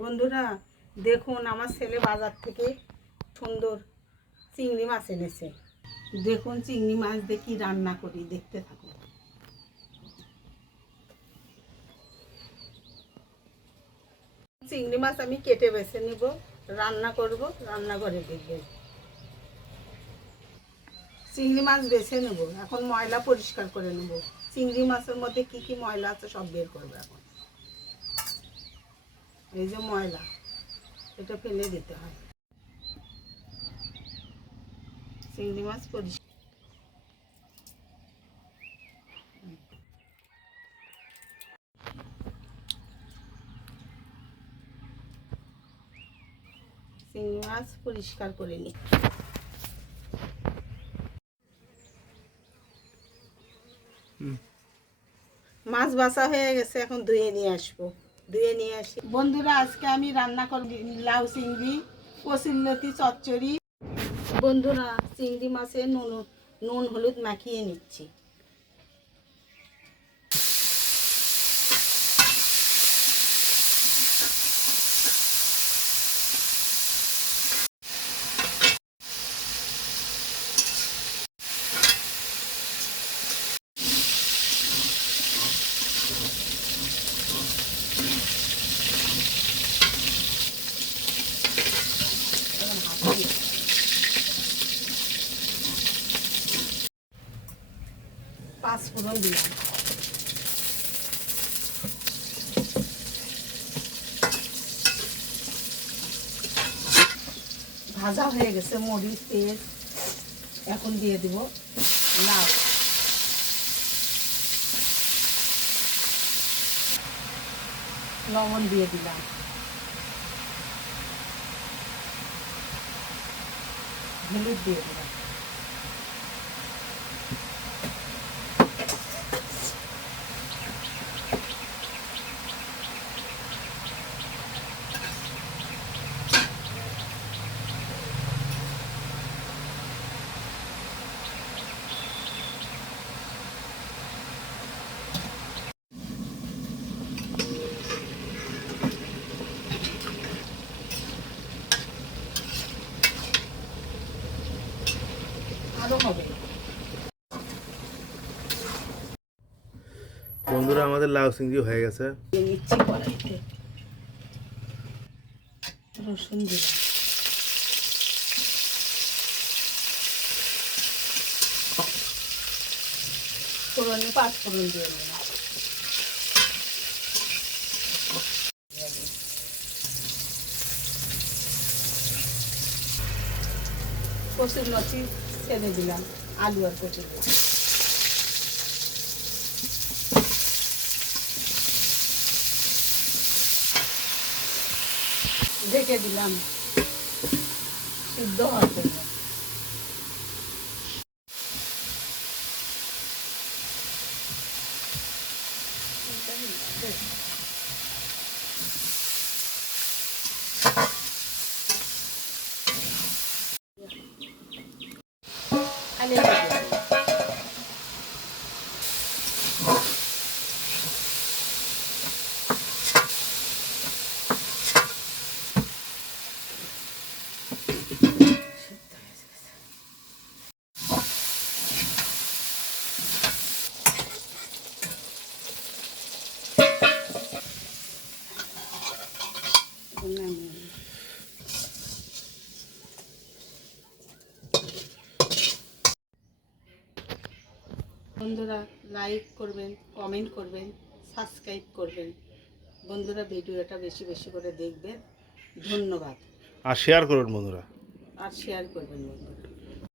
বন্ধুরা দেখুন, আমার ছেলে বাজার থেকে সুন্দর চিংড়ি মাছ এনেছে। দেখুন চিংড়ি মাছ দিয়ে কি রান্না করি, দেখতে থাকুন। চিংড়ি মাছ আমি কেটে বেছে নিব, রান্না করব, রান্নাঘরে দেখবেন। চিংড়ি মাছ বেছে নেব, এখন ময়লা পরিষ্কার করে নেব। চিংড়ি মাছের মধ্যে কি কি ময়লা আছে সব বের করবো। এখন এই যে ময়লা, এটা ফেলে দিতে হয়। চিংড়ি মাছ পরিষ্কার, চিংড়ি মাছ পরিষ্কার করে নিই। মাছ বাছা হয়ে গেছে, এখন ধুয়ে নিয়ে আসবো। ধুয়ে নিয়ে আসি। বন্ধুরা আজকে আমি রান্না করব লাউ চিংড়ি কচুরলতি চচ্চড়ি। বন্ধুরা চিংড়ি মাছে নুন হলুদ মাখিয়ে নিচ্ছি। পাঁচ ফোড়ন দিলাম। ভাজা হয়ে গেছে মরিচ তেল, এখন দিয়ে দিব লাউ। লবণ দিয়ে দিলাম, হলুদ দিয়ে দিলাম। আরো হবে। বন্ধুরা আমাদের লাউ চিংড়ি হয়ে গেছে। নিচ্ছি কড়াইতে, রসুন দিলাম, ফোড়নে পাঁচ ফোড়ন দিয়ে দিলাম। কচুরলতি ছেড়ে দিলাম, আলু আর কচুরলতি। ঢেকে দিলাম সিদ্ধ হওয়ার জন্য। খালি বন্ধুরা লাইক করবেন, কমেন্ট করবেন, সাবস্ক্রাইব করবেন। বন্ধুরা ভিডিওটা বেশি বেশি করে দেখবেন। ধন্যবাদ। আর শেয়ার করুন বন্ধুরা। আর শেয়ার করবেন বন্ধুরা।